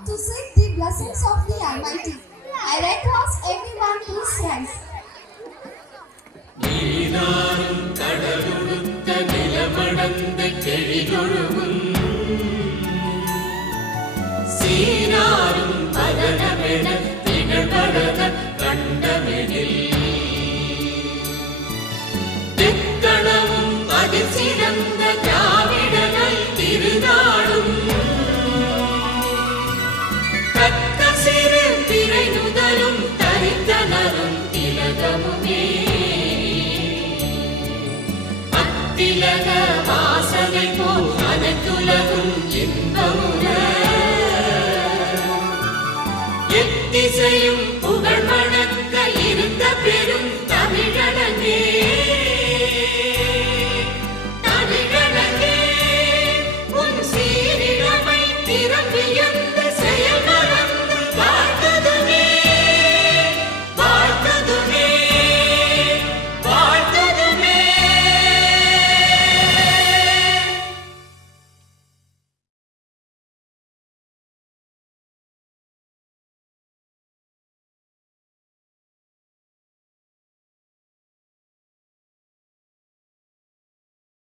to seek the blessings of the Almighty. I request everyone to rise. நீராறும் கடலுடுத்த நிலமடந்த கெழிதொழுகும் சீராறும் பதனமென திகழ்படத கண்டமெனில் தெக்கணமும் அதில் சிறந்த திராவிடர்கள் திருநாடும் தக்க சிறு பிறை நுதலும் தரித்தனரும் திலகமுமே திலக வாசனை போல்